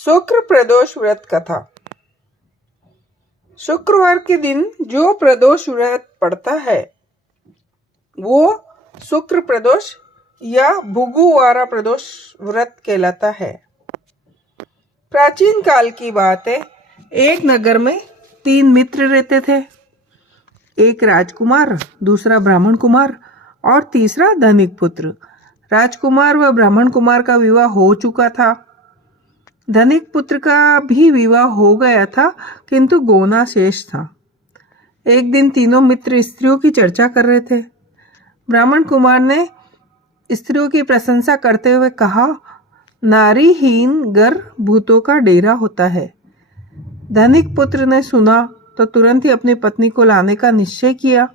शुक्र प्रदोष व्रत कथा। शुक्रवार के दिन जो प्रदोष व्रत पड़ता है वो शुक्र प्रदोष या भृगुवारा प्रदोष व्रत कहलाता है। प्राचीन काल की बात है, एक नगर में 3 मित्र रहते थे। एक राजकुमार, दूसरा ब्राह्मण कुमार और तीसरा धनिक पुत्र। राजकुमार व ब्राह्मण कुमार का विवाह हो चुका था। धनिक पुत्र का भी विवाह हो गया था, किंतु गौना शेष था। एक दिन तीनों मित्र स्त्रियों की चर्चा कर रहे थे। ब्राह्मण कुमार ने स्त्रियों की प्रशंसा करते हुए कहा, नारीहीन घर भूतों का डेरा होता है। धनिक पुत्र ने सुना तो तुरंत ही अपनी पत्नी को लाने का निश्चय किया।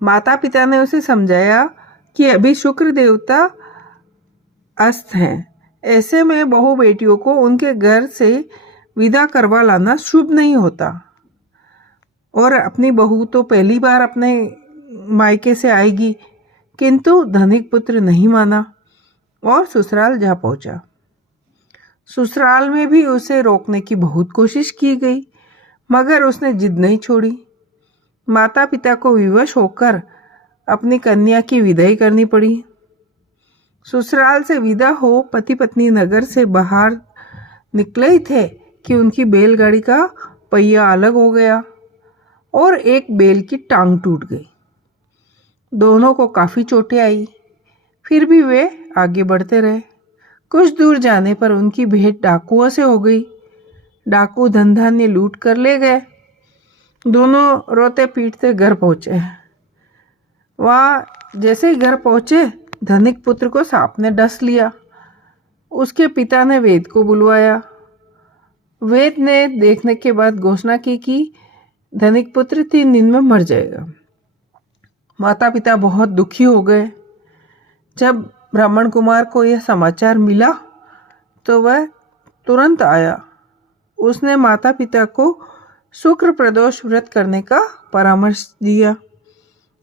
माता पिता ने उसे समझाया कि अभी शुक्र देवता अस्त हैं, ऐसे में बहू बेटियों को उनके घर से विदा करवा लाना शुभ नहीं होता, और अपनी बहू तो पहली बार अपने मायके से आएगी। किंतु धनिक पुत्र नहीं माना और ससुराल जा पहुंचा। ससुराल में भी उसे रोकने की बहुत कोशिश की गई, मगर उसने जिद नहीं छोड़ी। माता पिता को विवश होकर अपनी कन्या की विदाई करनी पड़ी। ससुराल से विदा हो पति पत्नी नगर से बाहर निकले ही थे कि उनकी बैलगाड़ी का पहिया अलग हो गया और एक बैल की टांग टूट गई। दोनों को काफी चोटें आई, फिर भी वे आगे बढ़ते रहे। कुछ दूर जाने पर उनकी भेंट डाकुओं से हो गई। डाकू धन धान्य लूट कर ले गए। दोनों रोते पीटते घर पहुंचे। वहां जैसे ही घर पहुंचे, धनिक पुत्र को सांप ने डस लिया। उसके पिता ने वेद को बुलवाया। वेद ने देखने के बाद घोषणा की कि धनिक पुत्र 3 दिन में मर जाएगा। माता पिता बहुत दुखी हो गए। जब ब्राह्मण कुमार को यह समाचार मिला तो वह तुरंत आया। उसने माता पिता को शुक्र प्रदोष व्रत करने का परामर्श दिया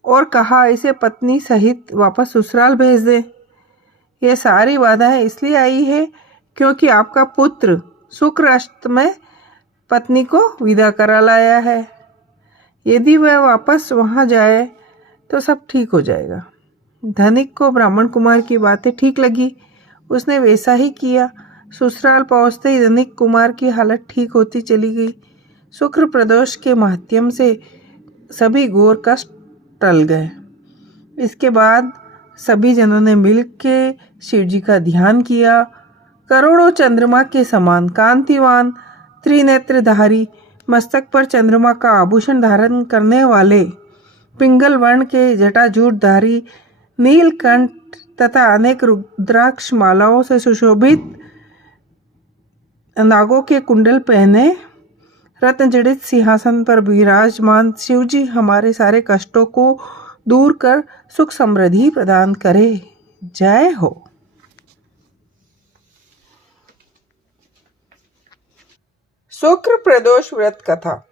और कहा, इसे पत्नी सहित वापस ससुराल भेज दे। यह सारी बाधाएं इसलिए आई है क्योंकि आपका पुत्र शुक्र अष्ट में पत्नी को विदा करा लाया है। यदि वह वापस वहां जाए तो सब ठीक हो जाएगा। धनिक को ब्राह्मण कुमार की बातें ठीक लगी। उसने वैसा ही किया। ससुराल पहुंचते ही धनिक कुमार की हालत ठीक होती चली गई। शुक्र प्रदोष के माध्यम से सभी घोर कष्ट टल गए। इसके बाद सभी जनों ने मिलकर शिव जी का ध्यान किया। करोड़ों चंद्रमा के समान कांतिवान, त्रिनेत्रधारी, मस्तक पर चंद्रमा का आभूषण धारण करने वाले, पिंगल वर्ण के जटाजूटधारी, नीलकंठ तथा अनेक रुद्राक्ष मालाओं से सुशोभित, नागों के कुंडल पहने, रत्न जड़ित सिंहासन पर विराजमान शिवजी हमारे सारे कष्टों को दूर कर सुख समृद्धि प्रदान करे। जय हो। शुक्र प्रदोष व्रत कथा।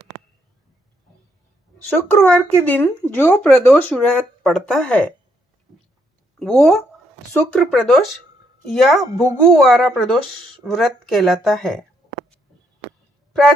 शुक्रवार के दिन जो प्रदोष व्रत पड़ता है वो शुक्र प्रदोष या भृगुवारा प्रदोष व्रत कहलाता है। प्राचीन